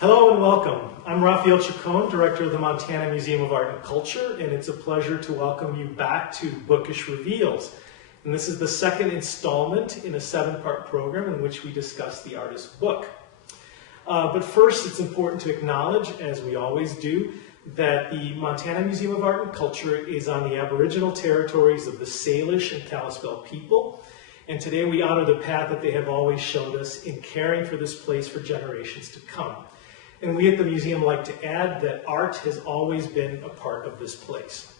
Hello and welcome. I'm Rafael Chacon, Director of the Montana Museum of Art and Culture, and it's a pleasure to welcome you back to Bookish Reveals. And this is the second installment in a 7-part program in which we discuss the artist's book. But first, it's important to acknowledge, as we always do, that the Montana Museum of Art and Culture is on the Aboriginal territories of the Salish and Kalispel people. And today we honor the path that they have always showed us in caring for this place for generations to come. And we at the museum like to add that art has always been a part of this place.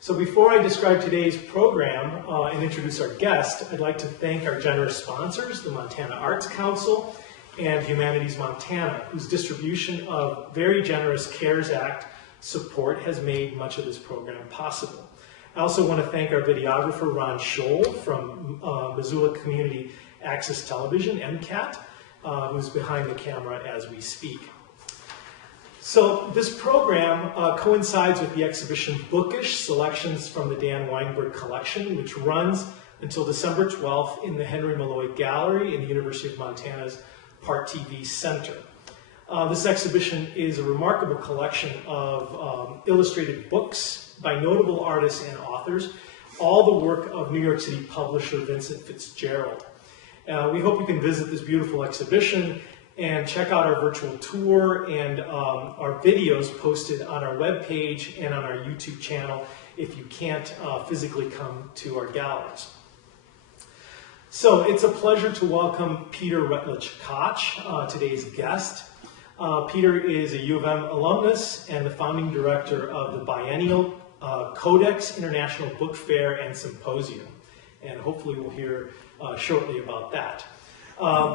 So before I describe today's program and introduce our guest, I'd like to thank our generous sponsors, the Montana Arts Council and Humanities Montana, whose distribution of very generous CARES Act support has made much of this program possible. I also want to thank our videographer, Ron Scholl from Missoula Community Access Television, MCAT, who's behind the camera as we speak. So this program coincides with the exhibition Bookish, Selections from the Dan Weinberg Collection, which runs until December 12th in the Henry Malloy Gallery in the University of Montana's Part TV Center. This exhibition is a remarkable collection of illustrated books by notable artists and authors, all the work of New York City publisher Vincent Fitzgerald. We hope you can visit this beautiful exhibition and check out our virtual tour and our videos posted on our webpage and on our YouTube channel if you can't physically come to our galleries. So it's a pleasure to welcome Peter Rutledge Koch, today's guest. Peter is a U of M alumnus and the founding director of the biennial Codex International Book Fair and Symposium. And hopefully we'll hear shortly about that.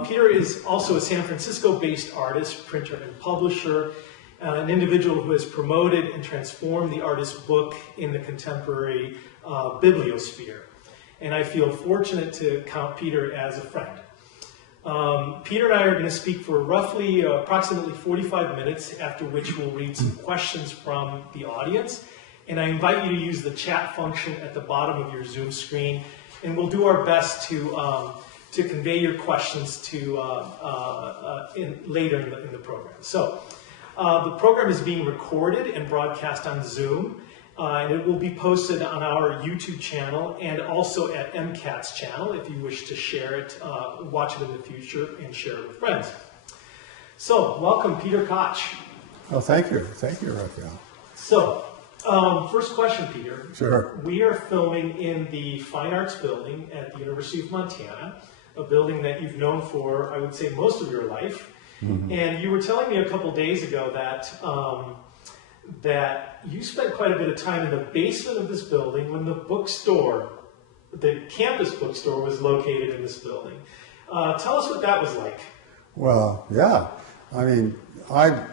Peter is also a San Francisco-based artist, printer, and publisher, an individual who has promoted and transformed the artist's book in the contemporary bibliosphere. And I feel fortunate to count Peter as a friend. Peter and I are going to speak for roughly approximately 45 minutes, after which we'll read some questions from the audience. And I invite you to use the chat function at the bottom of your Zoom screen, and we'll do our best to convey your questions to later in the program. So the program is being recorded and broadcast on Zoom, and it will be posted on our YouTube channel and also at MCAT's channel if you wish to share it, watch it in the future, and share it with friends. So welcome, Peter Koch. Oh, thank you, Rafael. So. First question, Peter. Sure. We are filming in the Fine Arts Building at the University of Montana, a building that you've known for, I would say, most of your life. Mm-hmm. And you were telling me a couple days ago that that you spent quite a bit of time in the basement of this building when the bookstore, the campus bookstore, was located in this building. Tell us what that was like. Well, yeah. I mean, I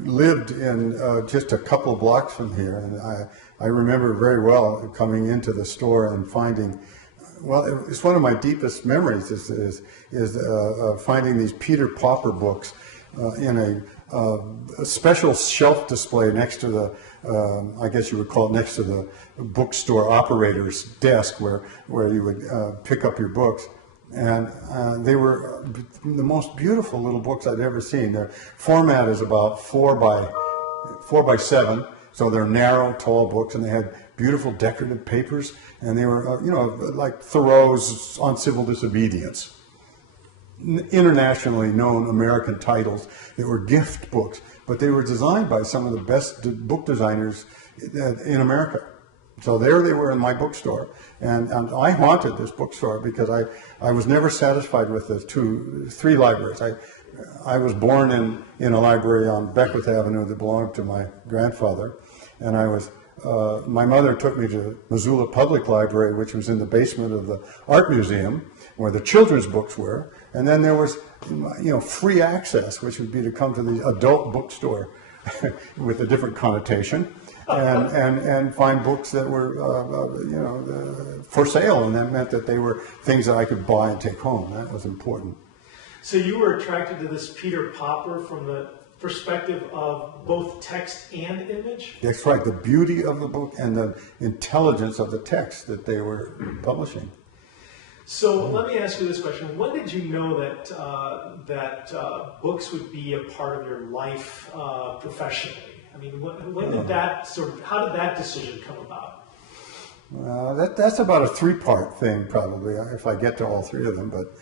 lived in just a couple of blocks from here, and I remember very well coming into the store and finding, well, it's one of my deepest memories is finding these Peter Popper books in a special shelf display next to the, I guess you would call it next to the bookstore operator's desk where you would pick up your books. And they were the most beautiful little books I'd ever seen. Their format is about 4 by 7, so they're narrow, tall books, and they had beautiful decorative papers, and they were, like Thoreau's On Civil Disobedience. Internationally known American titles. They were gift books, but they were designed by some of the best book designers in America. So there they were in my bookstore, and I haunted this bookstore because I was never satisfied with the 3 libraries. I was born in a library on Beckwith Avenue that belonged to my grandfather, and my mother took me to Missoula Public Library, which was in the basement of the Art Museum, where the children's books were, and then there was free access, which would be to come to the adult bookstore with a different connotation. And find books that were, for sale, and that meant that they were things that I could buy and take home. That was important. So you were attracted to this Peter Popper from the perspective of both text and image? That's right, the beauty of the book and the intelligence of the text that they were publishing. So let me ask you this question: when did you know that books would be a part of your life professionally? I mean, when did that how did that decision come about? That's about a three-part thing, probably, if I get to all three of them. But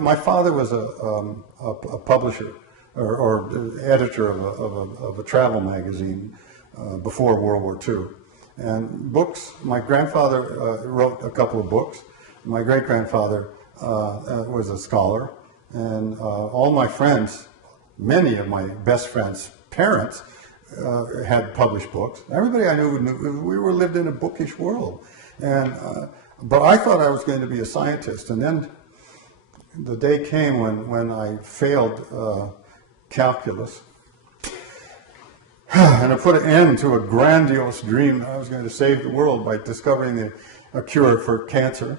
my father was a publisher or editor of a travel magazine before World War II. And books, my grandfather wrote a couple of books. My great-grandfather was a scholar. And all my friends, many of my best friends' parents, had published books. Everybody I knew we lived in a bookish world. And but I thought I was going to be a scientist. And then the day came when I failed calculus. And I put an end to a grandiose dream that I was going to save the world by discovering a cure for cancer.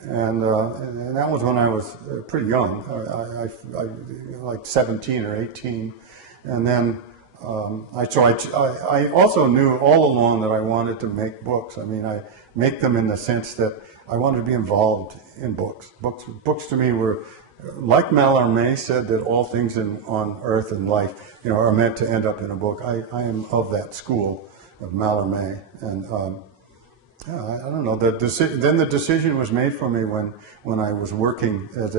And that was when I was pretty young, I like 17 or 18. And then I also knew all along that I wanted to make books. I mean, I make them in the sense that I wanted to be involved in books. Books to me were, like Mallarmé said, that all things on earth and life, are meant to end up in a book. I am of that school of Mallarmé, and I don't know. Then the decision was made for me when I was working as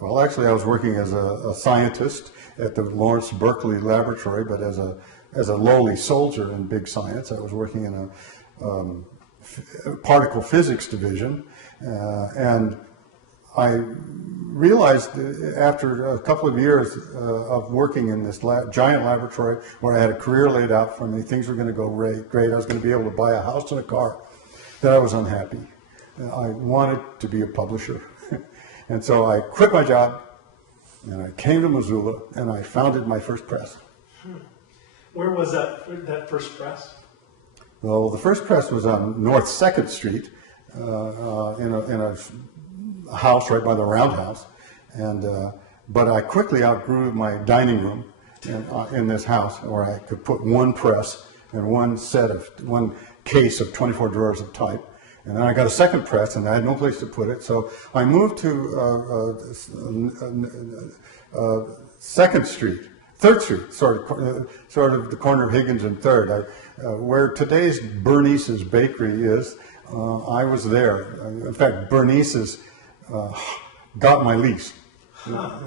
well, actually, I was working as a scientist at the Lawrence Berkeley Laboratory, but as a lowly soldier in big science. I was working in a particle physics division, and I realized after a couple of years of working in this giant laboratory where I had a career laid out for me, things were going to go great, I was going to be able to buy a house and a car, that I was unhappy. I wanted to be a publisher. And so I quit my job, and I came to Missoula, and I founded my first press. Where was that first press? Well, the first press was on North 2nd Street in a house right by the Roundhouse, and but I quickly outgrew my dining room in this house, where I could put one press and one case of 24 drawers of type. And then I got a second press, and I had no place to put it, so I moved to 3rd Street, sort of the corner of Higgins and 3rd, where today's Bernice's Bakery is. I was there. In fact, Bernice's got my lease.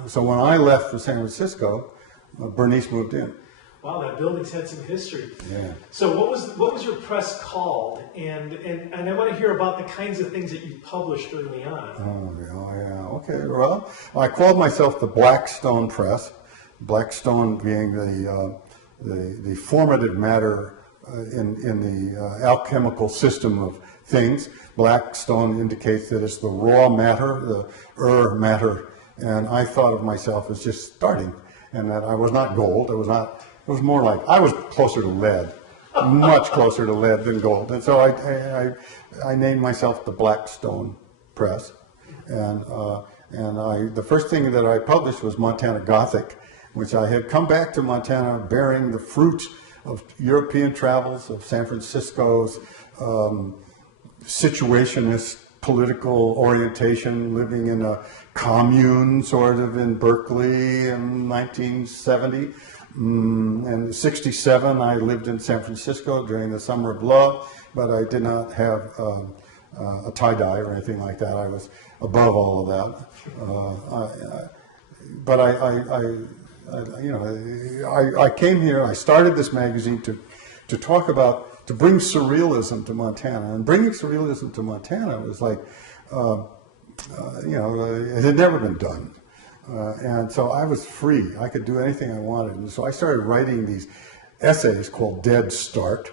So when I left for San Francisco, Bernice moved in. Wow, that building's had some history. Yeah. So what was your press called? And I want to hear about the kinds of things that you published early on. Oh yeah. Okay. Well, I called myself the Blackstone Press. Blackstone being the formative matter in the alchemical system of things. Blackstone indicates that it's the raw matter, the matter, and I thought of myself as just starting, and that I was not gold. It was more like I was closer to lead, much closer to lead than gold, and so I named myself the Blackstone Press, and the first thing that I published was Montana Gothic, which I had come back to Montana bearing the fruit of European travels, of San Francisco's situationist political orientation, living in a commune sort of in Berkeley in 1970. And 67, I lived in San Francisco during the Summer of Love, but I did not have a tie-dye or anything like that. I was above all of that. But I came here, I started this magazine to talk about, to bring surrealism to Montana. And bringing surrealism to Montana was like, it had never been done. And so I was free. I could do anything I wanted. And so I started writing these essays called Dead Start.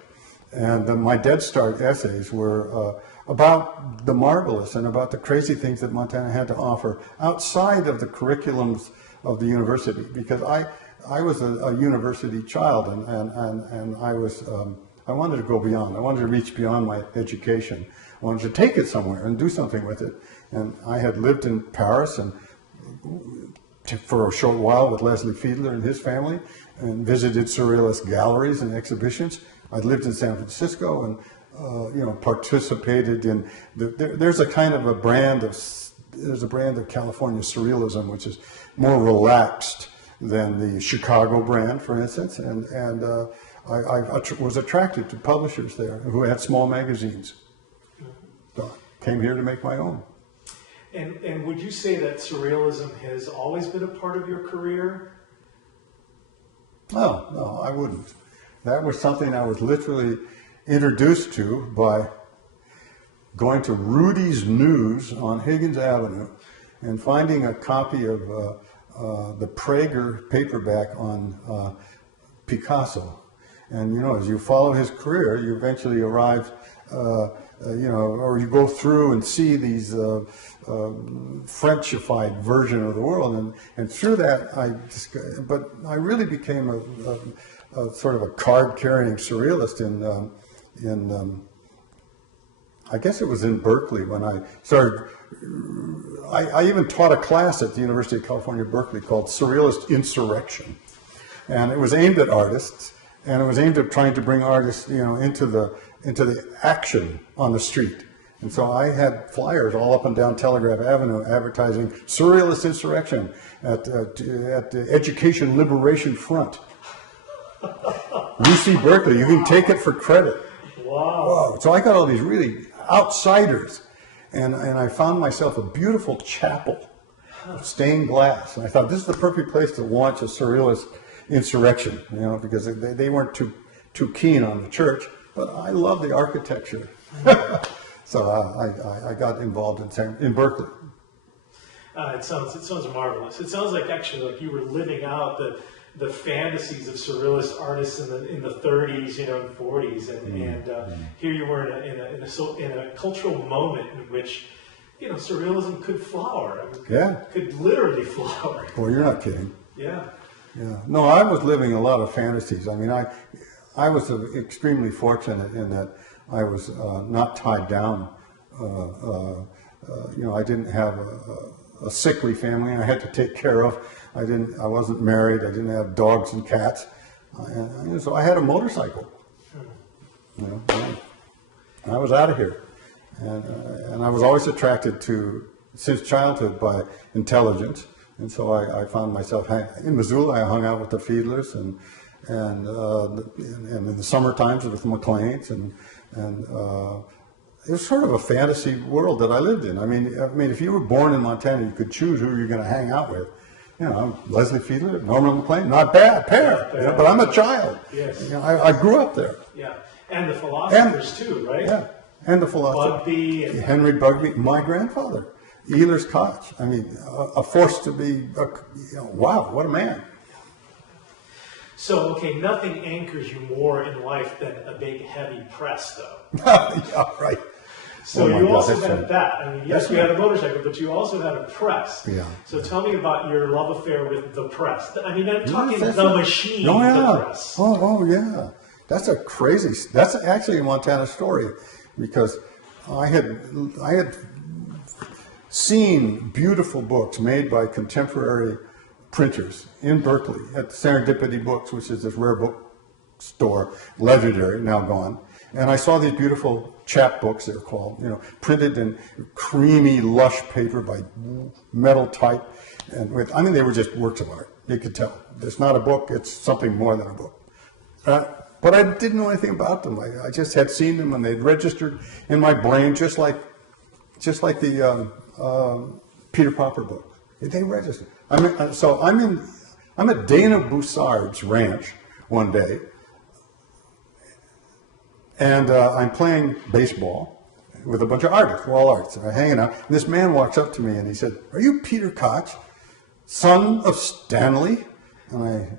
And my Dead Start essays were about the marvelous and about the crazy things that Montana had to offer outside of the curriculums of the university. Because I was a university child, and I wanted to go beyond. I wanted to reach beyond my education. I wanted to take it somewhere and do something with it. And I had lived in Paris and for a short while with Leslie Fiedler and his family, and visited surrealist galleries and exhibitions. I'd lived in San Francisco, participated in. There's a kind of a brand of California Surrealism, which is more relaxed than the Chicago brand, for instance, and I was attracted to publishers there who had small magazines. So I came here to make my own. And would you say that Surrealism has always been a part of your career? No, I wouldn't. That was something I was literally introduced to by going to Rudy's News on Higgins Avenue and finding a copy of the Prager paperback on Picasso. And, as you follow his career, you eventually arrive, or you go through and see these Frenchified version of the world. And through that, but I really became a sort of a card-carrying surrealist in I guess it was in Berkeley when I started. I even taught a class at the University of California, Berkeley, called Surrealist Insurrection. And it was aimed at artists, and it was aimed at trying to bring artists, into the action on the street. And so I had flyers all up and down Telegraph Avenue advertising Surrealist Insurrection at the Education Liberation Front. UC Berkeley, you can take it for credit. Wow. So I got all these really outsiders, and I found myself a beautiful chapel of stained glass. And I thought, this is the perfect place to launch a Surrealist Insurrection, because they weren't too keen on the church, but I love the architecture. So I got involved in Berkeley. It sounds marvelous. It sounds like actually like you were living out the fantasies of surrealist artists in the 30s, and 40s, and here you were in a cultural moment in which surrealism could flower. Could literally flower. Well, you're not kidding. Yeah. Yeah. No, I was living a lot of fantasies. I mean, I was extremely fortunate in that I was not tied down. I didn't have a sickly family I had to take care of. I wasn't married. I didn't have dogs and cats. So I had a motorcycle. I was out of here. And I was always attracted to, since childhood, by intelligence. And so I found myself in Missoula. I hung out with the Fiedlers and in the summer times with the McLeans, and it was sort of a fantasy world that I lived in. I mean, if you were born in Montana, you could choose who you're going to hang out with. Leslie Fiedler, Norman McLean, not bad pair. But I'm a child. Yes. I grew up there. Yeah, and the philosophers too, right? Yeah, and the philosophers. Bugbee. Henry Bugbee, my grandfather. Rutledge Koch. I mean, a force to be, wow, what a man. So, okay, nothing anchors you more in life than a big, heavy press, though. Yeah, right. So you also had that. I mean, yes, you had a motorcycle, but you also had a press. Yeah. So tell me about your love affair with the press. I mean, I'm talking the machine, yeah. the press. Oh, yeah. That's actually a Montana story, because I had seen beautiful books made by contemporary printers in Berkeley at Serendipity Books, which is this rare book store, legendary, now gone. And I saw these beautiful chapbooks, they're called, printed in creamy, lush paper by metal type. And they were just works of art. You could tell. It's not a book, it's something more than a book. But I didn't know anything about them. I just had seen them and they'd registered in my brain, just like the Peter Popper book. They registered. I'm at Dana Boussard's ranch one day, and I'm playing baseball with a bunch of artists, we're all artists, and I'm hanging out. And this man walks up to me and he said, "Are you Peter Koch, son of Stanley?" And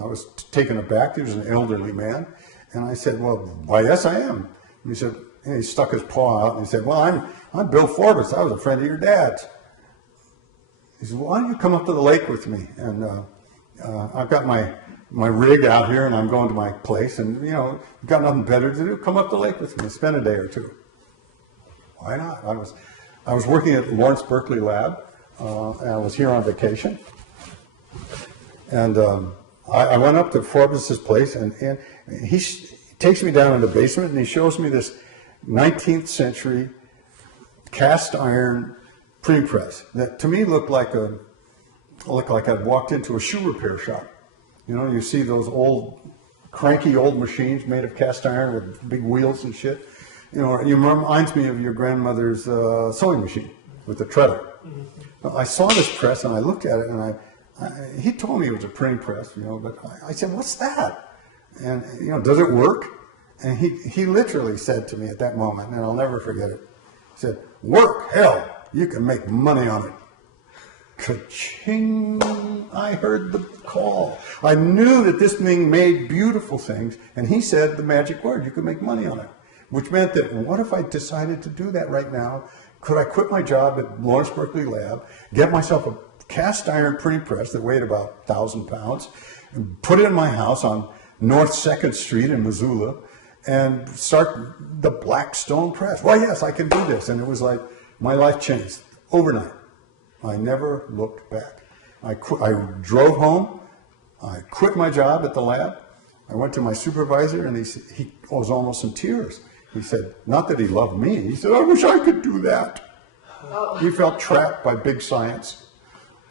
I was taken aback. He was an elderly man. And I said, "Well, why, yes, I am." And he stuck his paw out and he said, "Well, I'm Bill Forbes. I was a friend of your dad's." He said, "Well, why don't you come up to the lake with me? And I've got my rig out here and I'm going to my place, and you've got nothing better to do. Come up the lake with me and spend a day or two." Why not? I was working at Lawrence Berkeley Lab, and I was here on vacation. And I went up to Forbes's place, and takes me down in the basement and he shows me this 19th century cast iron printing press that to me looked like I'd walked into a shoe repair shop. You know, you see those cranky old machines made of cast iron with big wheels and shit. You know, it reminds me of your grandmother's sewing machine with the treadle. Mm-hmm. I saw this press and I looked at it and he told me it was a printing press, you know, but I said, what's that? And, you know, does it work? And he literally said to me at that moment, and I'll never forget it, he said, work, hell, you can make money on it. Ka-ching! I heard the call. I knew that this thing made beautiful things, and he said the magic word, you can make money on it. Which meant that what if I decided to do that right now? Could I quit my job at Lawrence Berkeley Lab, get myself a cast iron printing press that weighed about 1,000 pounds, and put it in my house on North 2nd Street in Missoula, and start the Blackstone press? Well, yes, I can do this. And it was like my life changed overnight. I never looked back. I drove home. I quit my job at the lab. I went to my supervisor, and he was almost in tears. He said, not that he loved me. He said, I wish I could do that. Oh. He felt trapped by big science.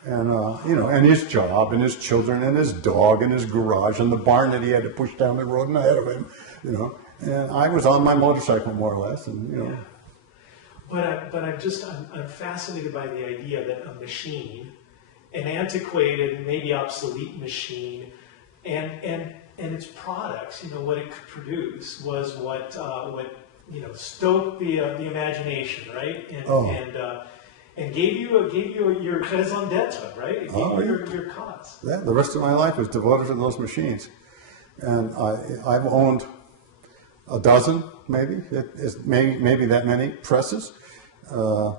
And, you know, and his job, and his children, and his dog, and his garage, and the barn that he had to push down the road ahead of him, you know. And I was on my motorcycle, more or less, and, you know. Yeah. But I'm fascinated by the idea that a machine, an antiquated, maybe obsolete machine, and its products, you know, what it could produce was what you know, stoked the imagination, right? And gave you your raison d'etre, right? It gave you your cause. Yeah, the rest of my life was devoted to those machines, and I've owned a dozen, maybe maybe that many presses. The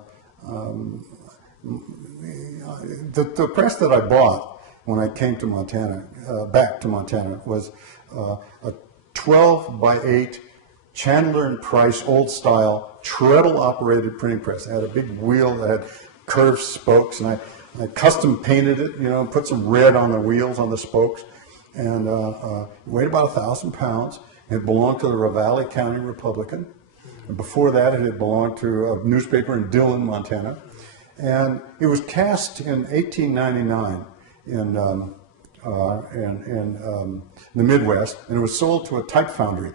press that I bought when I came to Montana, back to Montana, was a 12 by 8 Chandler and Price old style treadle operated printing press. It had a big wheel that had curved spokes, and I custom painted it, you know, put some red on the wheels, on the spokes, and it weighed about 1,000 pounds. It belonged to the Ravalli County Republican. And before that, it had belonged to a newspaper in Dillon, Montana. And it was cast in 1899 in the Midwest, and it was sold to a type foundry.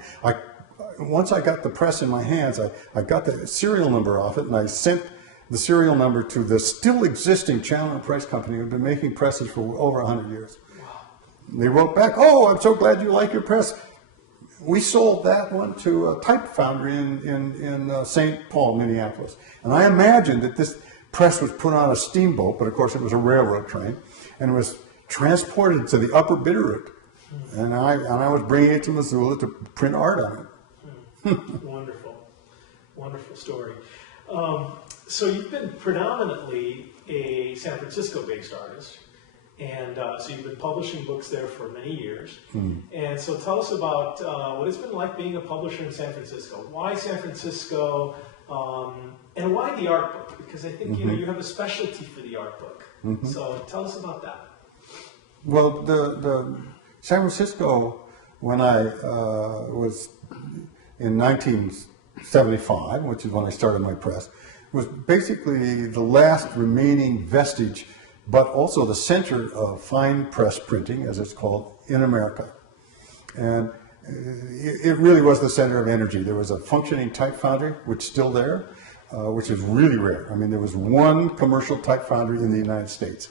Once I got the press in my hands, I got the serial number off it, and I sent the serial number to the still existing Chandler and Price Company, who had been making presses for over 100 years. Wow. They wrote back, oh, I'm so glad you like your press. We sold that one to a type foundry in St. Paul, Minneapolis. And I imagined that this press was put on a steamboat, but of course it was a railroad train, and it was transported to the Upper Bitterroot. And I was bringing it to Missoula to print art on it. Wonderful. Wonderful story. So you've been predominantly a San Francisco-based artist, and so you've been publishing books there for many years. And so tell us about what it's been like being a publisher in San Francisco. Why San Francisco, and why the art book? Because I think you know you have a specialty for the art book. So tell us about that. Well, the San Francisco, when I was in 1975, which is when I started my press, was basically the last remaining vestige, but also the center of fine press printing, as it's called, in America. And it really was the center of energy. There was a functioning type foundry, which is still there, which is really rare. I mean, there was one commercial type foundry in the United States.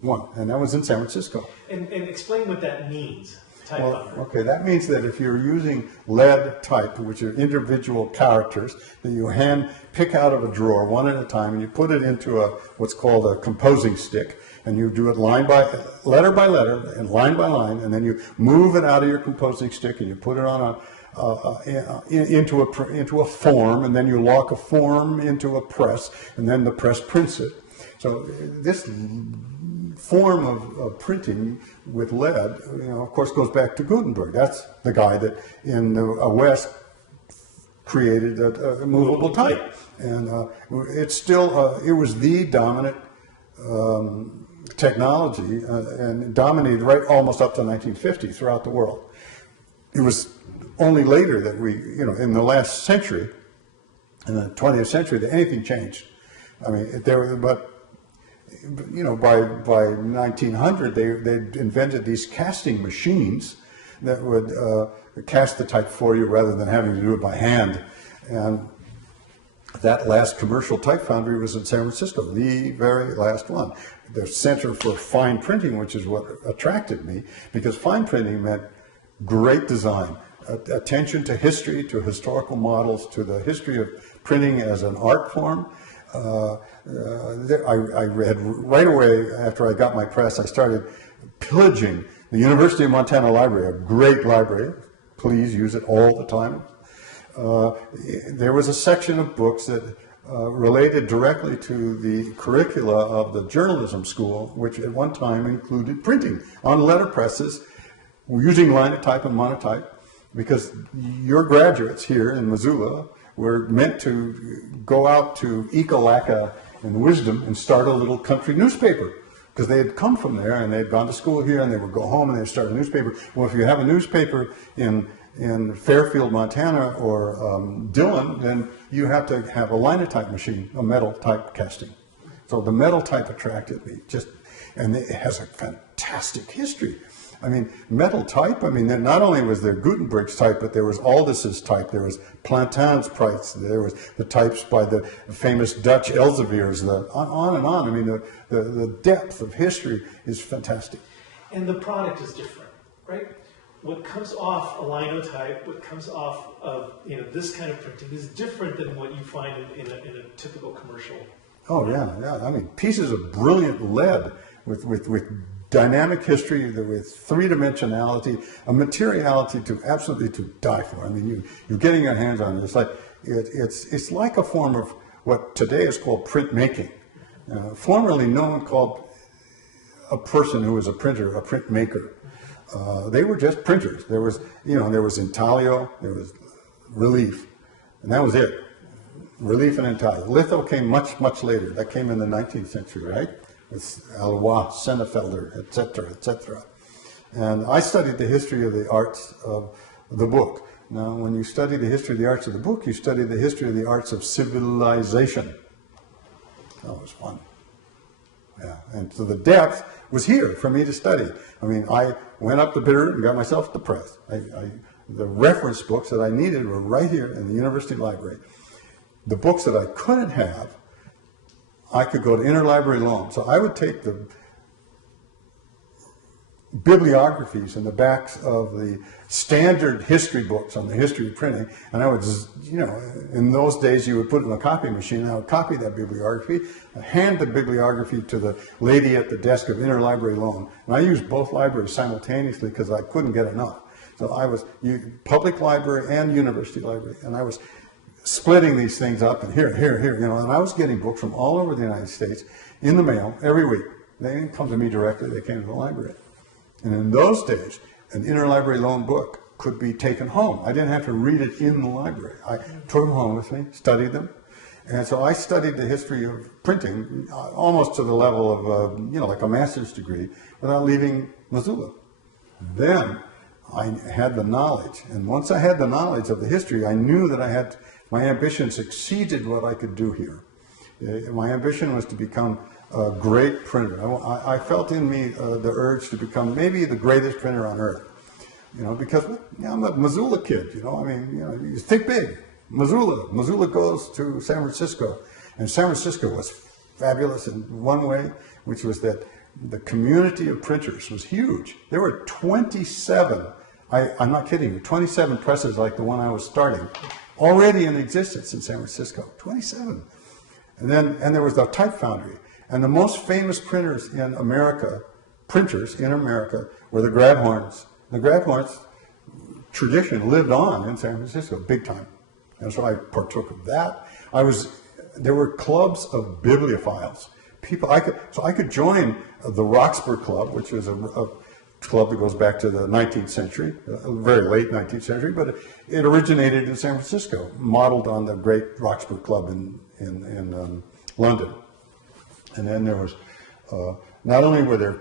One, and that was in San Francisco. And explain what that means, type foundry. Okay, that means that if you're using lead type, which are individual characters that you hand pick out of a drawer one at a time, and you put it into what's called a composing stick, and you do it letter by letter and line by line, and then you move it out of your composing stick and you put it on into a form, and then you lock a form into a press, and then the press prints it. So this form of printing with lead, you know, of course, goes back to Gutenberg. That's the guy that in the West created a movable type, and it's still it was the dominant technology and dominated right almost up to 1950 throughout the world. It was only later that we, in the last century, in the 20th century, that anything changed. I mean, but by 1900, they invented these casting machines that would cast the type for you rather than having to do it by hand. And that last commercial type foundry was in San Francisco, the very last one. The Center for Fine Printing, which is what attracted me, because fine printing meant great design, attention to history, to historical models, to the history of printing as an art form. I read right away after I got my press, I started pillaging the University of Montana Library, a great library. Please use it all the time. There was a section of books that related directly to the curricula of the journalism school, which at one time included printing on letterpresses using linotype and monotype, because your graduates here in Missoula were meant to go out to Ekalaka and Wisdom and start a little country newspaper, because they had come from there and they had gone to school here and they would go home and they'd start a newspaper. Well, if you have a newspaper in Fairfield, Montana, or Dillon, then you have to have a linotype machine, a metal type casting. So the metal type attracted me, and it has a fantastic history. I mean, metal type, I mean, not only was there Gutenberg's type, but there was Aldus's type, there was Plantin's types, there was the types by the famous Dutch Elzevier's, on and on. I mean, the depth of history is fantastic. And the product is different, right? What comes off a linotype, what comes off of this kind of printing is different than what you find in a typical commercial. Oh yeah. I mean, pieces of brilliant lead with dynamic history, with three-dimensionality, a materiality absolutely to die for. I mean, you're getting your hands on it. It's like a form of what today is called printmaking. Formerly, no one called a person who was a printer a printmaker. They were just printers. There was intaglio, there was relief, and that was it. Relief and intaglio. Litho came much, much later. That came in the 19th century, right? With Alois, Sennefelder, etc., etc. And I studied the history of the arts of the book. Now, when you study the history of the arts of the book, you study the history of the arts of civilization. That was fun. Yeah, and so the depth was here for me to study. I mean, I went up to Bitterroot and got myself the press. The reference books that I needed were right here in the university library. The books that I couldn't have, I could go to interlibrary loan. So I would take the bibliographies in the backs of the standard history books on the history of printing, and I would just, in those days you would put it in a copy machine, and I would copy that bibliography, hand the bibliography to the lady at the desk of interlibrary loan. And I used both libraries simultaneously because I couldn't get enough. So I was public library and university library, and I was splitting these things up, and here, and I was getting books from all over the United States in the mail every week. They didn't come to me directly, they came to the library. And in those days, an interlibrary loan book could be taken home. I didn't have to read it in the library. I took them home with me, studied them. And so I studied the history of printing almost to the level of, like a master's degree without leaving Missoula. Then I had the knowledge. And once I had the knowledge of the history, I knew that my ambitions exceeded what I could do here. My ambition was to become a great printer. I felt in me the urge to become maybe the greatest printer on earth. Because I'm a Missoula kid, you think big. Missoula goes to San Francisco. And San Francisco was fabulous in one way, which was that the community of printers was huge. There were 27, I'm not kidding you, 27 presses like the one I was starting, already in existence in San Francisco, 27. And there was the type foundry. And the most famous printers in America, were the Grabhorns. The Grabhorns tradition lived on in San Francisco, big time. And so I partook of that. There were clubs of bibliophiles. I could join the Roxburgh Club, which was a club that goes back to the 19th century, very late 19th century, but it originated in San Francisco, modeled on the great Roxburgh Club in London. And then there was, not only were there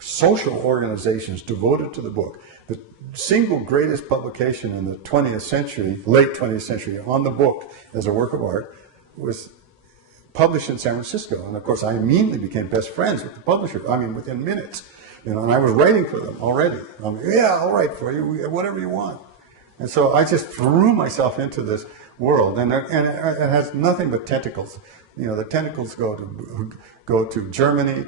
social organizations devoted to the book, The single greatest publication in the 20th century, late 20th century, on the book as a work of art was published in San Francisco. And of course, I immediately became best friends with the publisher. I mean, within minutes, and I was writing for them already. Yeah, I'll write for you, whatever you want. And so I just threw myself into this world, and it has nothing but tentacles. The tentacles go to Germany,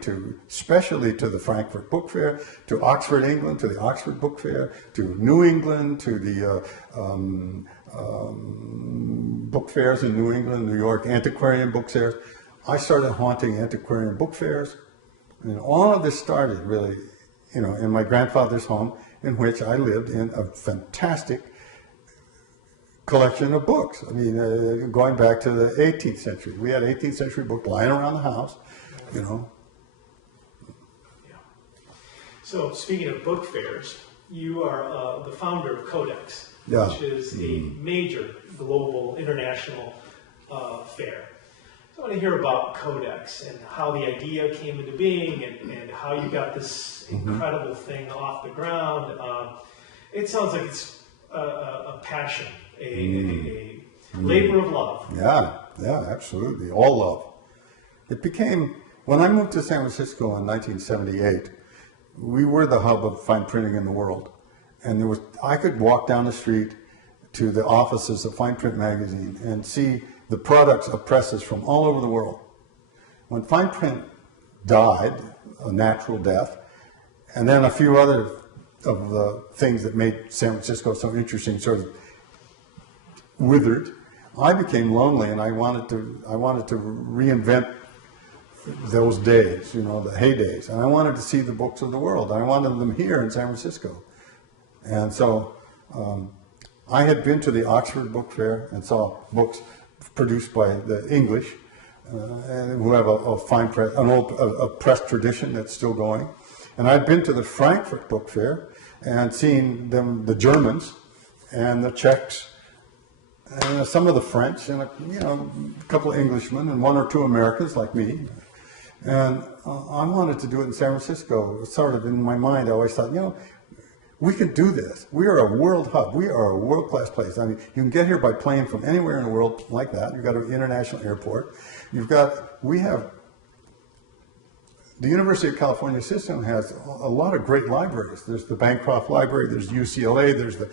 especially to the Frankfurt Book Fair, to Oxford, England, to the Oxford Book Fair, to New England, to the book fairs in New England, New York, antiquarian book fairs. I started haunting antiquarian book fairs, and all of this started really, in my grandfather's home, in which I lived in a fantastic collection of books. I mean, going back to the 18th century. We had 18th century books lying around the house, Yeah. So speaking of book fairs, you are the founder of Codex, which is a major global international fair. So I want to hear about Codex and how the idea came into being and how you got this incredible thing off the ground. It sounds like it's a passion, a labor of love. Yeah, absolutely. All love. It became, when I moved to San Francisco in 1978, we were the hub of fine printing in the world. And I could walk down the street to the offices of Fine Print Magazine and see the products of presses from all over the world. When fine print died, a natural death, and then a few other of the things that made San Francisco so interesting sort of withered, I became lonely, and I wanted to reinvent those days, the heydays, and I wanted to see the books of the world. I wanted them here in San Francisco, and so I had been to the Oxford Book Fair and saw books produced by the English, who have a fine press, a press tradition that's still going. And I'd been to the Frankfurt Book Fair and seen the Germans and the Czechs and some of the French and a couple of Englishmen and one or two Americans like me. And I wanted to do it in San Francisco. Sort of in my mind, I always thought, we can do this. We are a world hub. We are a world-class place. I mean, you can get here by plane from anywhere in the world like that. You've got an international airport. The University of California system has a lot of great libraries. There's the Bancroft Library, there's UCLA, there's the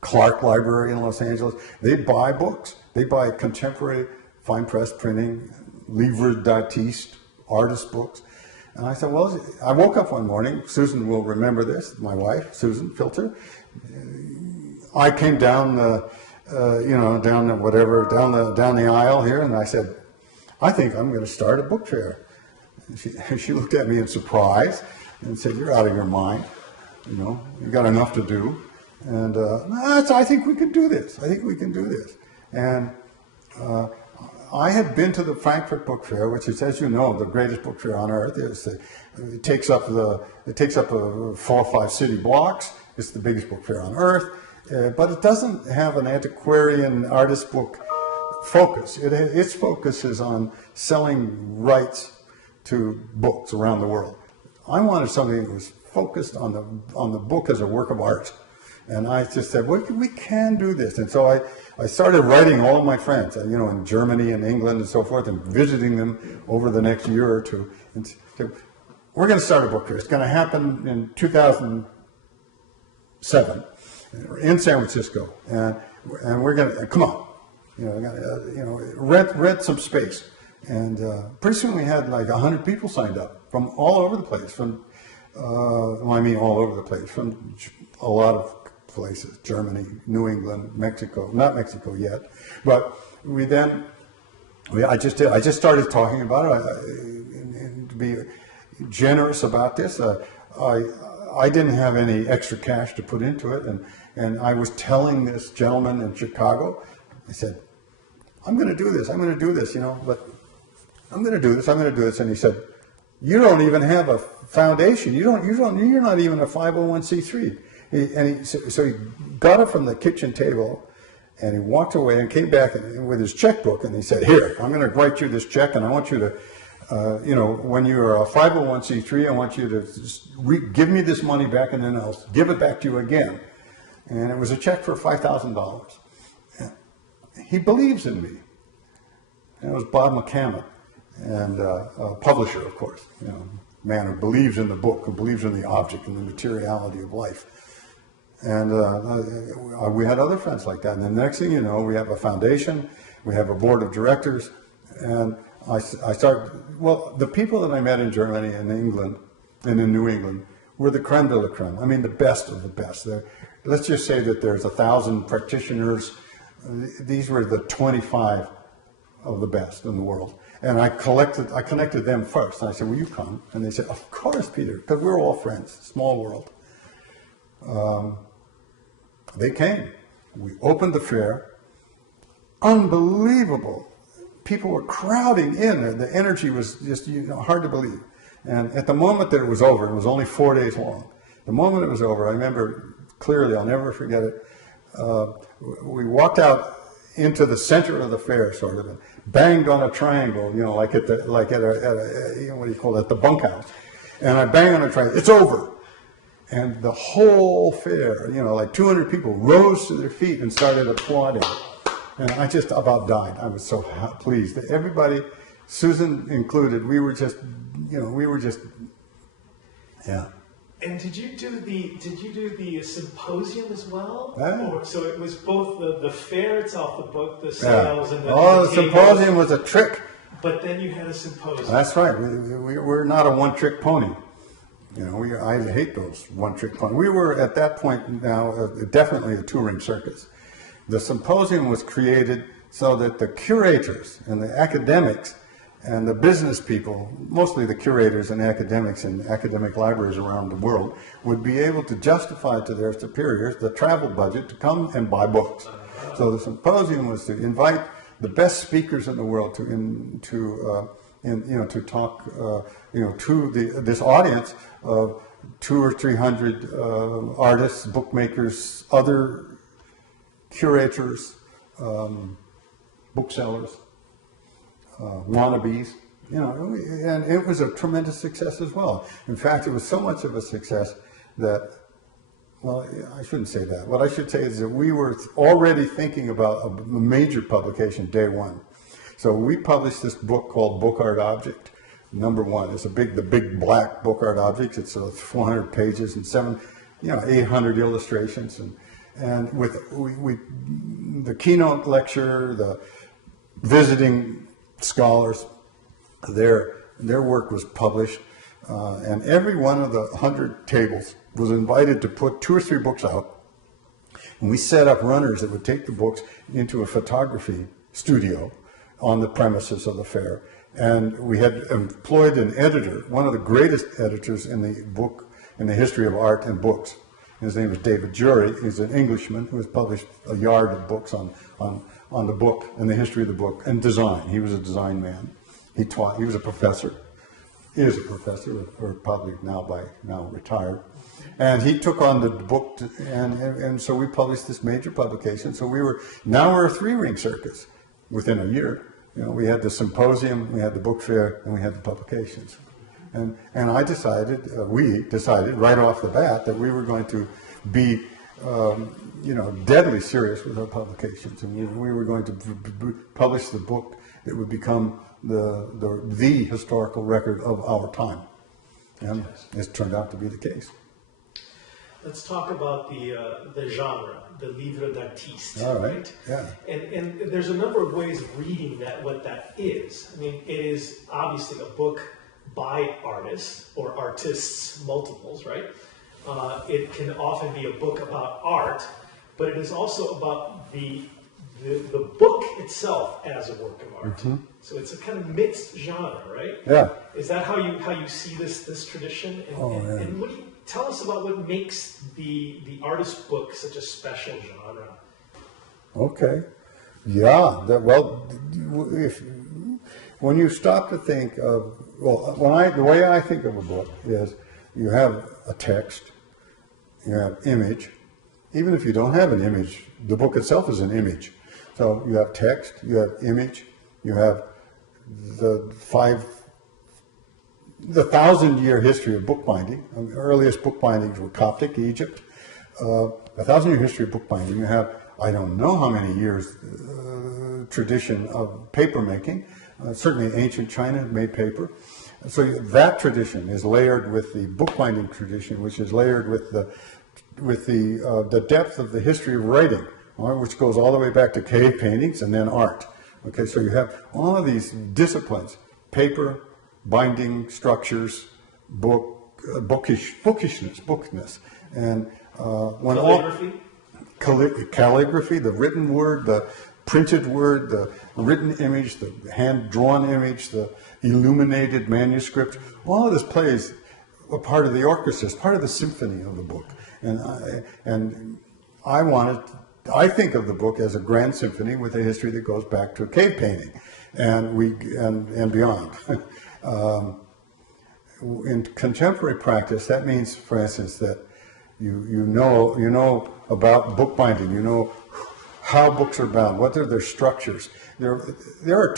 Clark Library in Los Angeles. They buy books. They buy contemporary fine press printing, livres d'artistes, artist books. And I said, well, I woke up one morning, Susan will remember this, my wife, Susan Filter. I came down the aisle here, and I said, I think I'm going to start a book fair. She looked at me in surprise and said, you're out of your mind. You got enough to do. And I think we can do this. I think we can do this. And I had been to the Frankfurt Book Fair, which is, as you know, the greatest book fair on earth. It takes up 4 or 5 city blocks. It's the biggest book fair on earth, but it doesn't have an antiquarian artist book focus. Its focus is on selling rights to books around the world. I wanted something that was focused on the book as a work of art. And I just said, well, we can do this. And so I started writing all of my friends, in Germany and England and so forth, and visiting them over the next year or two. And said, we're going to start a book fair. It's going to happen in 2007 in San Francisco. And we're going to, come on, rent some space. And pretty soon we had like 100 people signed up from all over the place, from a lot of places, Germany, New England, Mexico, not Mexico yet, but I just started talking about it, and to be generous about this. I didn't have any extra cash to put into it, and I was telling this gentleman in Chicago, I said, I'm going to do this, but I'm going to do this, and he said, you don't even have a foundation, you're not even a 501c3. So he got up from the kitchen table and he walked away and came back with his checkbook and he said, here, I'm going to write you this check and I want you to you know, when you're a 501c3, I want you to just give me this money back and then I'll give it back to you again. And it was a check for $5,000. He believes in me. And it was Bob McCammon, and a publisher, of course, you know, man who believes in the book, who believes in the object and the materiality of life. And we had other friends like that. And the next thing you know, we have a foundation, we have a board of directors, and I started, well, the people that I met in Germany and England and in New England were the creme de la creme. I mean, the best of the best. Let's just say that there's 1,000 practitioners. These were the 25 of the best in the world. And I connected them first. And I said, will you come? And they said, of course, Peter, because we're all friends, small world. They came. We opened the fair. Unbelievable. People were crowding in. The energy was just, you know, hard to believe. And at the moment that it was over, it was only 4 days long. The moment it was over, I remember clearly, I'll never forget it. We walked out into the center of the fair, sort of, and banged on a triangle, you know, like at a you know, what do you call it, the bunkhouse. And I banged on a triangle. It's over. And the whole fair, you know, like 200 people rose to their feet and started applauding. And I just about died. I was so pleased. Everybody, Susan included, we were just, you know, yeah. And did you do the symposium as well? Yeah. Or, so it was both the fair itself, the book, the sales, and the the symposium was a trick. But then you had a symposium. That's right. We're not a one-trick pony. You know, I hate those one-trick ponies. We were at that point now definitely a touring circus. The symposium was created so that the curators and the academics and the business people, mostly the curators and academics in academic libraries around the world, would be able to justify to their superiors the travel budget to come and buy books. So the symposium was to invite the best speakers in the world to talk, to this audience of 200 or 300 artists, bookmakers, other curators, booksellers, wannabes, you know, and it was a tremendous success as well. In fact, it was so much of a success that, well, I shouldn't say that. What I should say is that we were already thinking about a major publication day one. So we published this book called Book Art Object, #1. It's the big black book art object. It's 400 pages and 800 illustrations, and with the keynote lecture, the visiting scholars, their work was published, and every one of the 100 tables was invited to put 2 or 3 books out, and we set up runners that would take the books into a photography studio on the premises of the fair. And we had employed an editor, one of the greatest editors in the history of art and books. His name is David Jury. He's an Englishman who has published a yard of books on the book and the history of the book and design. He was a design man. He was a professor. He is a professor, or probably now retired. And he took on the book, and so we published this major publication. So we're a 3-ring circus within a year. You know, we had the symposium, we had the book fair, and we had the publications. And we decided right off the bat that we were going to be, deadly serious with our publications, and we were going to publish the book that would become the historical record of our time. And it's turned out to be the case. Let's talk about the genre, the livre d'artiste. All right. Yeah. And there's a number of ways of reading what that is. I mean, it is obviously a book by artists or artists, multiples, right? It can often be a book about art, but it is also about the book itself as a work of art. Mm-hmm. So it's a kind of mixed genre, right? Yeah. Is that how you see this tradition? And what do you tell us about what makes the artist book such a special genre? Okay. Yeah. When you stop to think of, the way I think of a book is you have a text, you have image. Even if you don't have an image, the book itself is an image. So you have text, you have image, you have the 5 the 1,000-year history of bookbinding. The earliest bookbindings were Coptic, Egypt. A 1,000-year history of bookbinding. You have, I don't know how many years tradition of paper making. Certainly ancient China made paper. So that tradition is layered with the bookbinding tradition, which is layered with the depth of the history of writing, which goes all the way back to cave paintings and then art. Okay, so you have all of these disciplines: paper, binding, structures, bookishness, and when calligraphy. Calligraphy, the written word, the printed word, the written image, the hand-drawn image, the illuminated manuscript, all of this plays a part of the orchestra, it's part of the symphony of the book. And I think of the book as a grand symphony with a history that goes back to a cave painting and beyond. In contemporary practice, that means, for instance, that you know about bookbinding, you know how books are bound, what are their structures. There are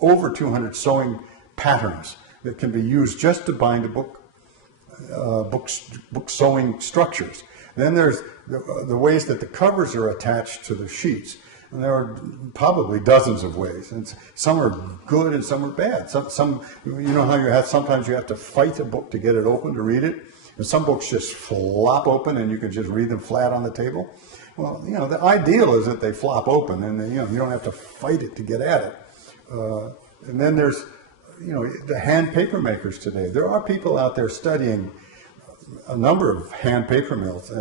over 200 sewing patterns that can be used just to bind a book, book sewing structures. Then there's the ways that the covers are attached to the sheets. And there are probably dozens of ways, and some are good and some are bad. Some you know how sometimes you have to fight a book to get it open to read it, and some books just flop open and you can just read them flat on the table. Well, the ideal is that they flop open and you don't have to fight it to get at it. And then there's the hand paper makers today. There are people out there studying a number of hand paper mills,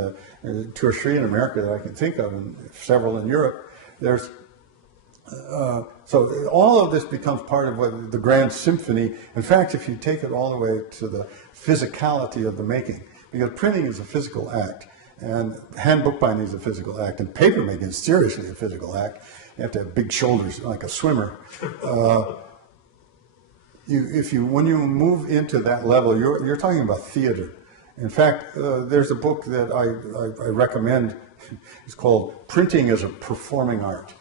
two or three in America that I can think of, and several in Europe. There's so all of this becomes part of the grand symphony. In fact, if you take it all the way to the physicality of the making, because printing is a physical act, and hand bookbinding is a physical act, and paper making is seriously a physical act. You have to have big shoulders like a swimmer. When you move into that level, you're talking about theater. In fact, there's a book that I recommend. It's called "Printing as a Performing Art."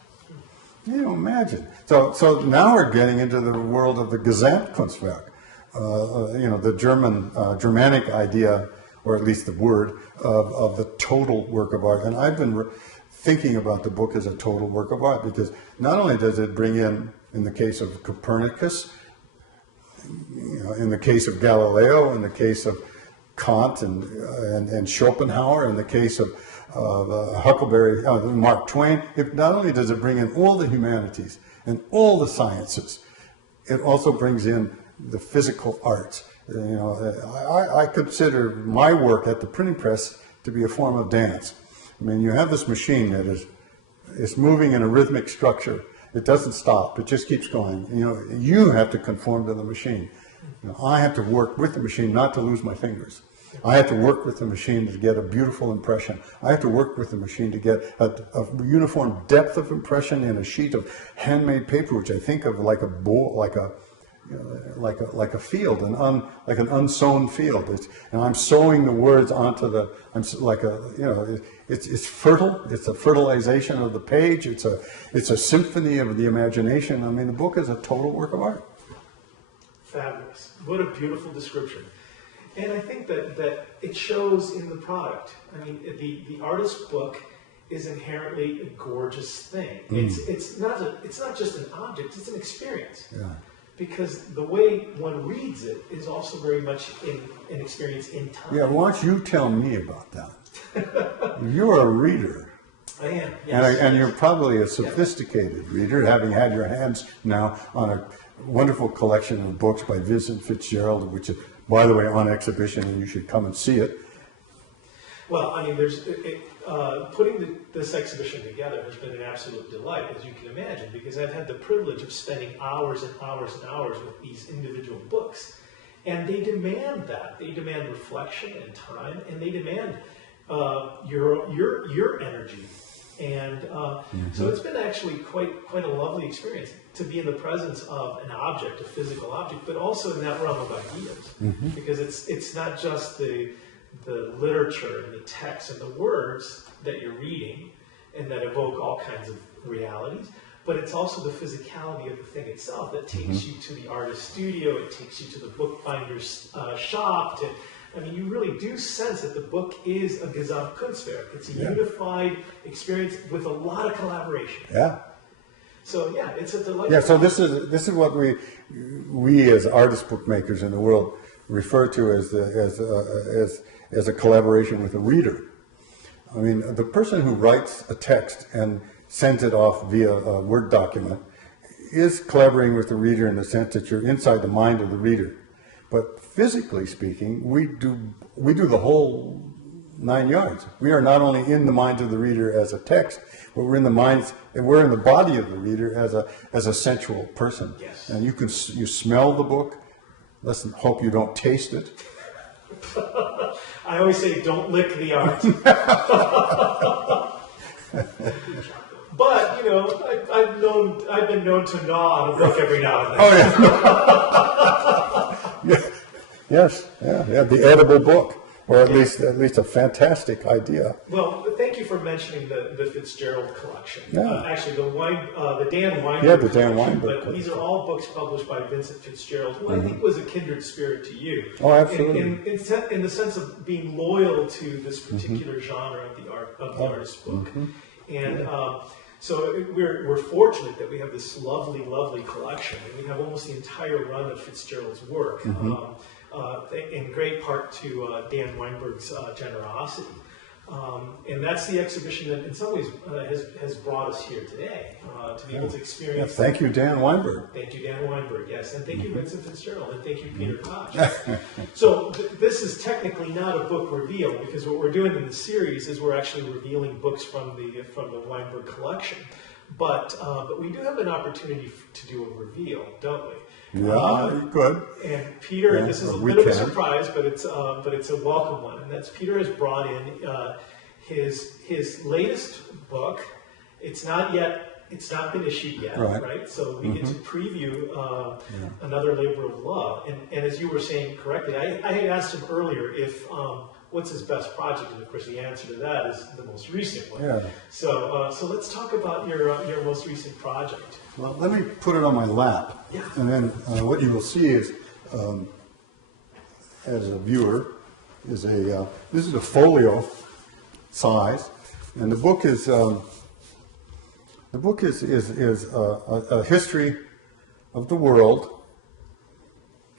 Imagine. So now we're getting into the world of the Gesamtkunstwerk. The Germanic idea, or at least the word of the total work of art. And I've been thinking about the book as a total work of art because not only does it bring in the case of Copernicus, in the case of Galileo, in the case of Kant and Schopenhauer, in the case of Huckleberry, Mark Twain. Not only does it bring in all the humanities and all the sciences, it also brings in the physical arts. I consider my work at the printing press to be a form of dance. I mean, you have this machine that is moving in a rhythmic structure. It doesn't stop. It just keeps going. You have to conform to the machine. I have to work with the machine not to lose my fingers. I have to work with the machine to get a beautiful impression. I have to work with the machine to get a uniform depth of impression in a sheet of handmade paper, which I think of like a bowl, like a field, like an unsown field. And I'm sewing the words onto the. It's fertile. It's a fertilization of the page. It's a symphony of the imagination. I mean, the book is a total work of art. Fabulous. What a beautiful description. And I think that it shows in the product. I mean, the artist's book is inherently a gorgeous thing. It's not just an object, it's an experience. Yeah. Because the way one reads it is also very much an experience in time. Yeah, why don't you tell me about that? You're a reader. I am, yes. And you're probably a sophisticated reader, having had your hands now on a wonderful collection of books by Vincent Fitzgerald, which is, by the way, on exhibition, and you should come and see it. Well, I mean, putting this exhibition together has been an absolute delight, as you can imagine, because I've had the privilege of spending hours and hours and hours with these individual books. And they demand that. They demand reflection and time, and they demand your energy. And so it's been actually quite a lovely experience to be in the presence of an object, a physical object, but also in that realm of ideas. Because it's not just the literature and the text and the words that you're reading and that evoke all kinds of realities, but it's also the physicality of the thing itself that takes you to the artist's studio, it takes you to the bookbinder's shop. I mean, you really do sense that the book is a Gesamtkunstwerk. It's a unified experience with a lot of collaboration. Yeah. So yeah, it's a delightful. Yeah. So this is what we as artist bookmakers in the world refer to as a collaboration with a reader. I mean, the person who writes a text and sends it off via a Word document is collaborating with the reader in the sense that you're inside the mind of the reader. But physically speaking, we do the whole 9 yards. We are not only in the mind of the reader as a text, but we're in the body of the reader as a sensual person. Yes. And you smell the book. Let's hope you don't taste it. I always say, don't lick the art. But you know, I've been known to gnaw on a book every now and then. Oh yeah. Yeah. Yes. Yeah. The edible book, or at least a fantastic idea. Well, thank you for mentioning the Fitzgerald collection. Yeah. Actually, the Dan Weinberg. Yeah, the Dan collection, Weinberg but these are all books published by Vincent Fitzgerald, who I think was a kindred spirit to you. Oh, absolutely. In the sense of being loyal to this particular genre of the artist's book, and. So we're fortunate that we have this lovely, lovely collection, and we have almost the entire run of Fitzgerald's work, in great part to Dan Weinberg's generosity. And that's the exhibition that in some ways has brought us here today, to be able to experience. Yeah, thank you, Dan Weinberg. Thank you, Dan Weinberg, yes. And thank you, Vincent Fitzgerald, and thank you, Peter Koch. So this is technically not a book reveal, because what we're doing in the series is we're actually revealing books from the Weinberg collection. But we do have an opportunity to do a reveal, don't we? Yeah, you could. And Peter, this is a bit of a surprise, but it's a welcome one. And that's Peter has brought in his latest book. It's not been issued yet, right? So we get to preview Another Labor of Love. And as you were saying correctly, I had asked him earlier if what's his best project, and of course the answer to that is the most recent one. Yeah. So let's talk about your most recent project. Well, let me put it on my lap, and then what you will see is, as a viewer, is this is a folio size, and the book is a history of the world,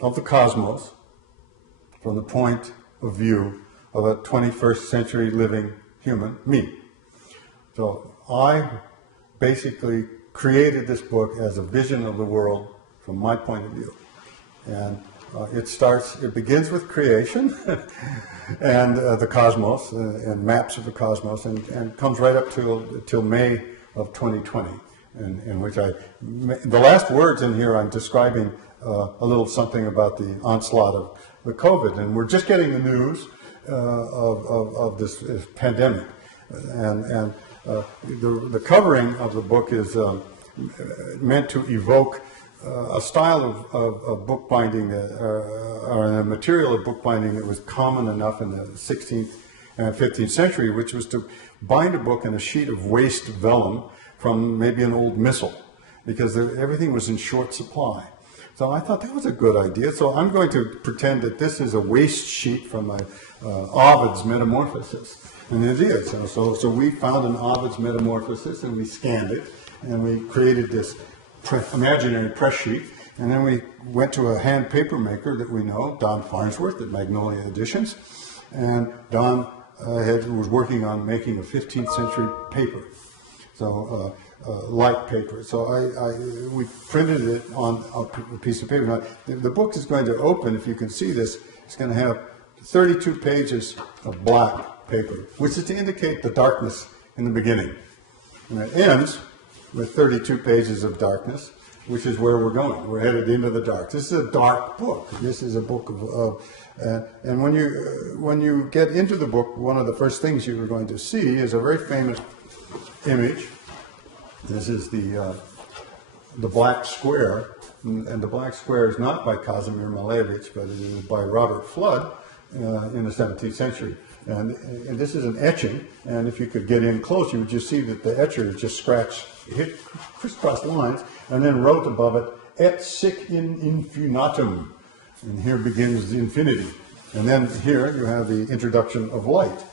of the cosmos, from the point of view of a 21st century living human, me. So I basically created this book as a vision of the world from my point of view. And it begins with creation and the cosmos and maps of the cosmos, and comes right up till May of 2020, in which the last words in here I'm describing a little something about the onslaught of the COVID, and we're just getting the news of this pandemic, and the covering of the book is meant to evoke a style of bookbinding or a material of bookbinding that was common enough in the 16th and 15th century, which was to bind a book in a sheet of waste vellum from maybe an old missal, because everything was in short supply. So I thought that was a good idea. So I'm going to pretend that this is a waste sheet from Ovid's Metamorphosis. And it is. So we found an Ovid's Metamorphosis, and we scanned it, and we created this imaginary press sheet. And then we went to a hand paper maker that we know, Don Farnsworth at Magnolia Editions. And Don was working on making a 15th century paper. So light paper. So we printed it on a piece of paper. Now, the book is going to open, if you can see this, it's going to have 32 pages of black paper, which is to indicate the darkness in the beginning. And it ends with 32 pages of darkness, which is where we're going. We're headed into the dark. This is a dark book. This is a book and when you get into the book, one of the first things you're going to see is a very famous image. This is the black square, and the black square is not by Kazimir Malevich, but it is by Robert Flood, in the 17th century. And this is an etching, and if you could get in close, you would just see that the etcher just scratched, hit crisscross lines, and then wrote above it, et sic in infinitum. And here begins the infinity. And then here you have the introduction of light.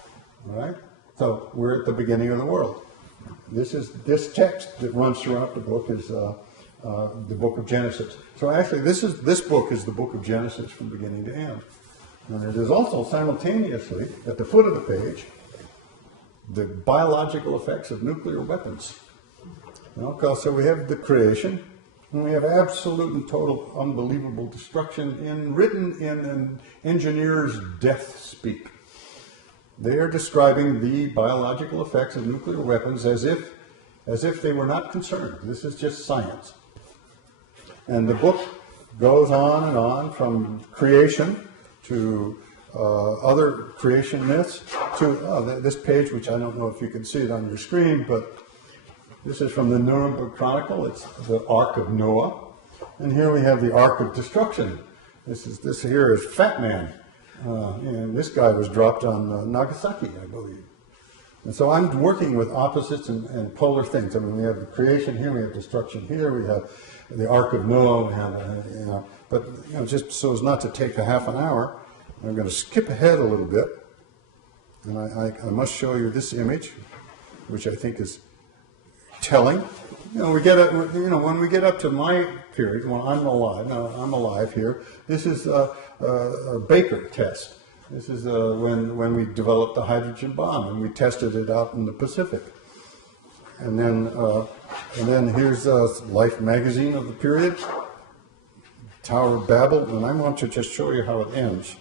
All right? So we're at the beginning of the world. This text that runs throughout the book is the book of Genesis. So actually, this book is the book of Genesis from beginning to end. And it is also simultaneously, at the foot of the page, the biological effects of nuclear weapons. So we have the creation, and we have absolute and total unbelievable destruction written in an engineer's death speak. They are describing the biological effects of nuclear weapons as if they were not concerned. This is just science. And the book goes on and on from creation to other creation myths to this page, which I don't know if you can see it on your screen, but this is from the Nuremberg Chronicle. It's the Ark of Noah. And here we have the Ark of Destruction. This here is Fat Man. And this guy was dropped on Nagasaki, I believe. And so I'm working with opposites and polar things. I mean, we have the creation here, we have destruction here, we have the Ark of Noah, we have, but just so as not to take a half an hour, I'm going to skip ahead a little bit, and I must show you this image, which I think is telling. When we get up to my period, when I'm alive here. This is a Baker test. This is when we developed the hydrogen bomb and we tested it out in the Pacific. And then here's Life magazine of the period, Tower of Babel, and I want to just show you how it ends.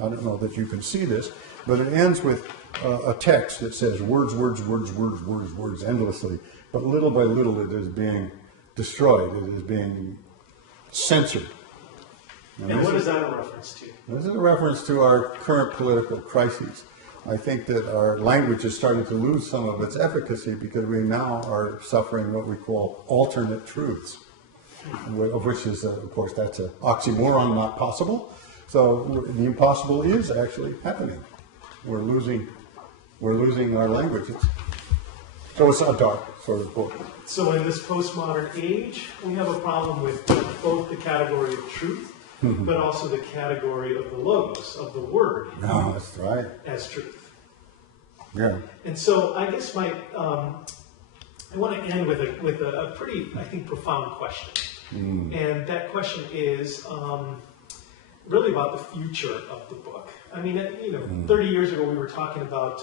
I don't know that you can see this, but it ends with a text that says words, words, words, words, words, words endlessly. But little by little it is being destroyed. It is being censored. And what is that a reference to? This is a reference to our current political crises. I think that our language is starting to lose some of its efficacy because we now are suffering what we call alternate truths, of which is, of course, that's an oxymoron, not possible. So the impossible is actually happening. We're losing our language. So it's a dark sort of book. So in this postmodern age, we have a problem with both the category of truth, but also the category of the logos, of the word. No, that's right. As truth. Yeah. And so I guess I want to end with a pretty, I think, profound question. And that question is really about the future of the book. I mean, 30 years ago we were talking about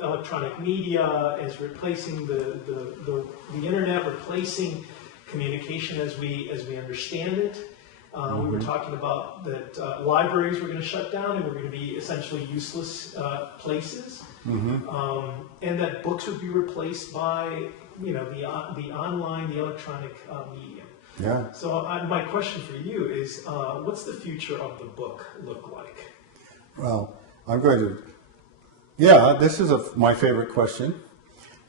electronic media as replacing the internet, replacing communication as we understand it. We were talking about that libraries were going to shut down and were going to be essentially useless places, and that books would be replaced by the online, the electronic medium. Yeah. So my question for you is, what's the future of the book look like? Well, I'm going to. Yeah, this is my favorite question,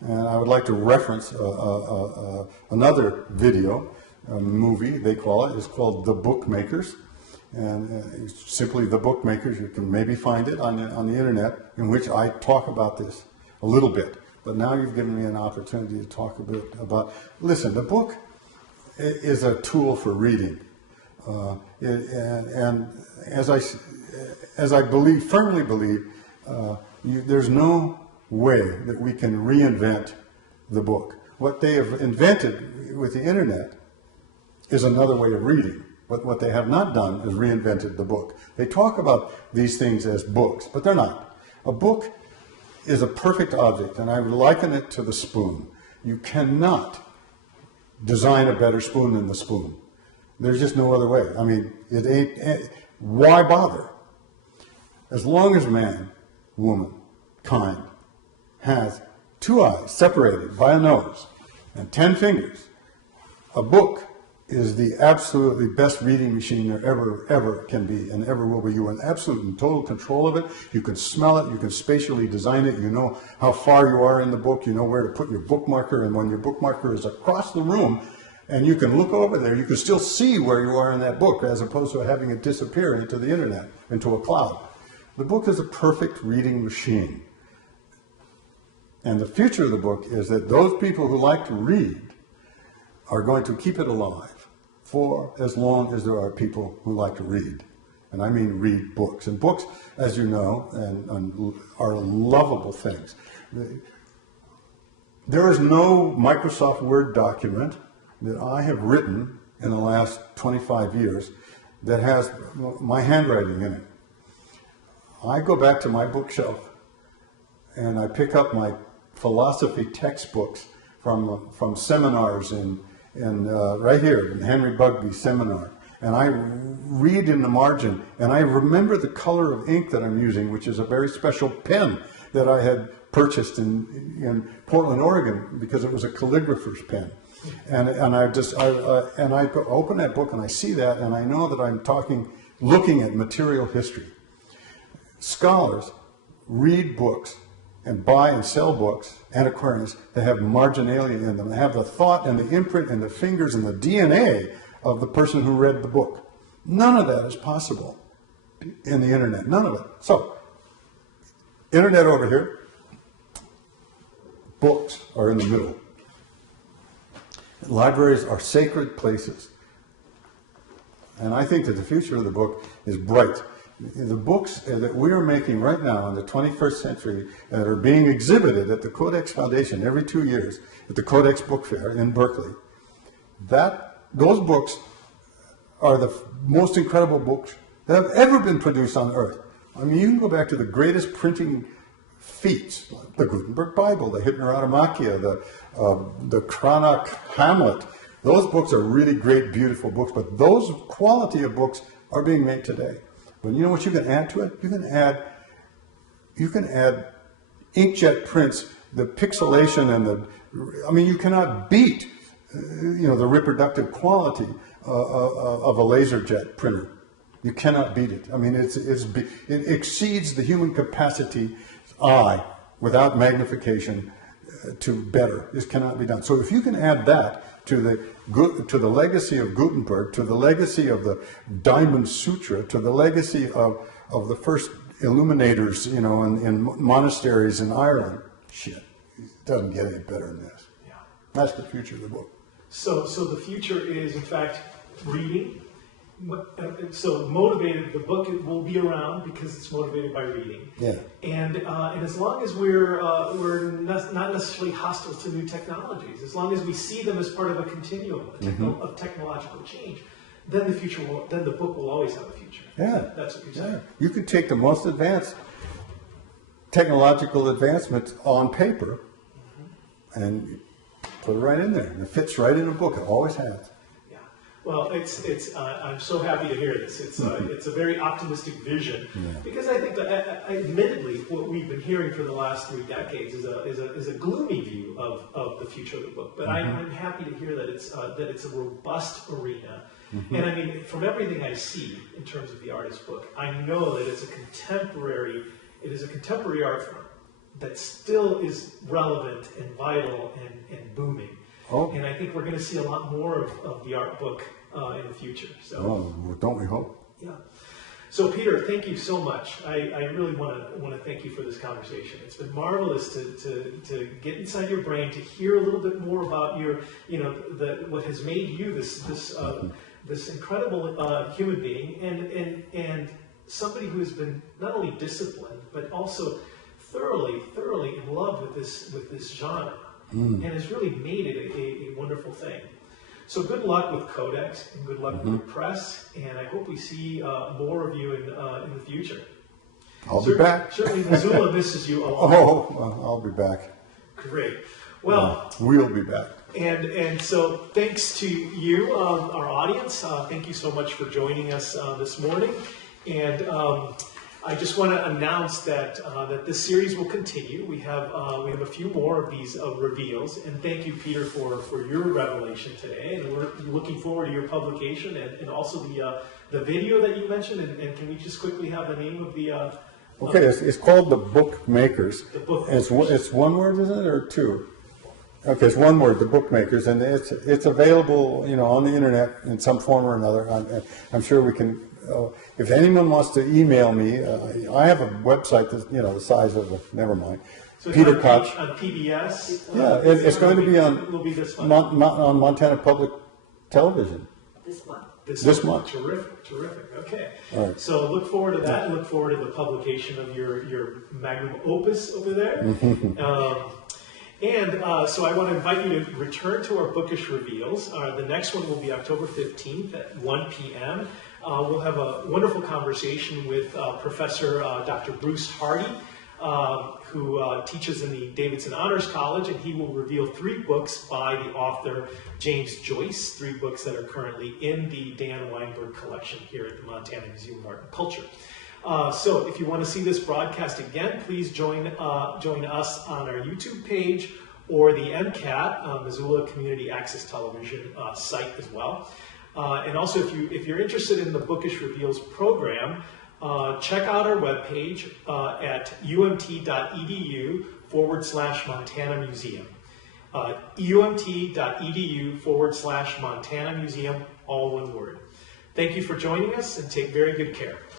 and I would like to reference another video. A movie, they call it. It's called The Bookmakers, and it's simply The Bookmakers. You can maybe find it on the internet, in which I talk about this a little bit. But now you've given me an opportunity to talk a bit about. Listen, the book is a tool for reading, and as I firmly believe, there's no way that we can reinvent the book. What they have invented with the internet is another way of reading. But what they have not done is reinvented the book. They talk about these things as books, but they're not. A book is a perfect object, and I would liken it to the spoon. You cannot design a better spoon than the spoon. There's just no other way. I mean, it ain't. Why bother? As long as man, woman, kind, has 2 eyes separated by a nose and 10 fingers, a book is the absolutely best reading machine there ever can be and ever will be. You are in absolute and total control of it. You can smell it. You can spatially design it. You know how far you are in the book. You know where to put your bookmarker. And when your bookmarker is across the room and you can look over there, you can still see where you are in that book as opposed to having it disappear into the internet, into a cloud. The book is a perfect reading machine. And the future of the book is that those people who like to read are going to keep it alive for as long as there are people who like to read. And I mean read books. And books, as you know, are lovable things. There is no Microsoft Word document that I have written in the last 25 years that has my handwriting in it. I go back to my bookshelf and I pick up my philosophy textbooks from seminars in right here in Henry Bugby's seminar, and I read in the margin, and I remember the color of ink that I'm using, which is a very special pen that I had purchased in Portland, Oregon, because it was a calligrapher's pen. And I open that book and I see that, and I know that I'm looking at material history. Scholars read books and buy and sell books, antiquarians, that have marginalia in them. They have the thought and the imprint and the fingers and the DNA of the person who read the book. None of that is possible in the internet. None of it. So, internet over here, books are in the middle. Libraries are sacred places. And I think that the future of the book is bright. The books that we are making right now in the 21st century that are being exhibited at the Codex Foundation every 2 years at the Codex Book Fair in Berkeley, those books are the most incredible books that have ever been produced on earth. I mean, you can go back to the greatest printing feats, like the Gutenberg Bible, the Hypner Automachia, the Cranach Hamlet. Those books are really great, beautiful books, but those quality of books are being made today. But you know what you can add to it? You can add inkjet prints, the pixelation and you cannot beat the reproductive quality of a laserjet printer. You cannot beat it. I mean, it exceeds the human capacity eye without magnification to better. This cannot be done. So if you can add that to the legacy of Gutenberg, to the legacy of the Diamond Sutra, to the legacy of the first illuminators, in monasteries in Ireland, shit, it doesn't get any better than this. Yeah. That's the future of the book. So the future is, in fact, reading. So motivated, the book will be around because it's motivated by reading. Yeah. And as long as we're not necessarily hostile to new technologies, as long as we see them as part of a continuum of technological change, then the book will always have a future. Yeah. That's what you're saying. Yeah. You can take the most advanced technological advancements on paper and put it right in there. And it fits right in a book. It always has. Well, I'm so happy to hear this. It's a very optimistic vision, because I think that, admittedly, what we've been hearing for the last 3 decades is a gloomy view of the future of the book. But I'm happy to hear that it's a robust arena. And I mean, from everything I see in terms of the artist book, I know that it's a contemporary art form that still is relevant and vital and booming. Oh. And I think we're going to see a lot more of the art book in the future. So, don't we hope? Yeah. So, Peter, thank you so much. I really want to thank you for this conversation. It's been marvelous to get inside your brain, to hear a little bit more about your, what has made you this incredible human being, and somebody who has been not only disciplined but also thoroughly in love with this genre. And has really made it a wonderful thing. So good luck with Codex, and good luck with your press, and I hope we see more of you in the future. I'll be back. Certainly Missoula misses you a lot. I'll be back. Great. Well, we'll be back. And so thanks to you, our audience. Thank you so much for joining us this morning. And I just want to announce that this series will continue. We have a few more of these reveals, and thank you, Peter, for your revelation today. And we're looking forward to your publication and also the video that you mentioned. And can we just quickly have the name of the? Okay, it's called The Bookmakers. The Bookmakers. It's one word, isn't it, or two? Okay, it's one word, The Bookmakers, and it's available, on the internet in some form or another. I'm sure we can if anyone wants to email me, I have a website that's, the size of never mind. So Peter it's Koch. on PBS? Yeah, it's going to be on, It will be this month. on Montana Public Television. This month. This month. Terrific, terrific. Okay. All right. So look forward to that. Look forward to the publication of your magnum opus over there. So I want to invite you to return to our Bookish Reveals. The next one will be October 15th at 1 p.m. We'll have a wonderful conversation with Professor Dr. Bruce Hardy, who teaches in the Davidson Honors College, and he will reveal 3 books by the author James Joyce, 3 books that are currently in the Dan Weinberg collection here at the Montana Museum of Art and Culture. So if you want to see this broadcast again, please join us on our YouTube page or the MCAT, Missoula Community Access Television site as well. And also, if you're interested in the Bookish Reveals program, check out our webpage at umt.edu/Montana Museum. umt.edu/Montana Museum, all one word. Thank you for joining us, and take very good care.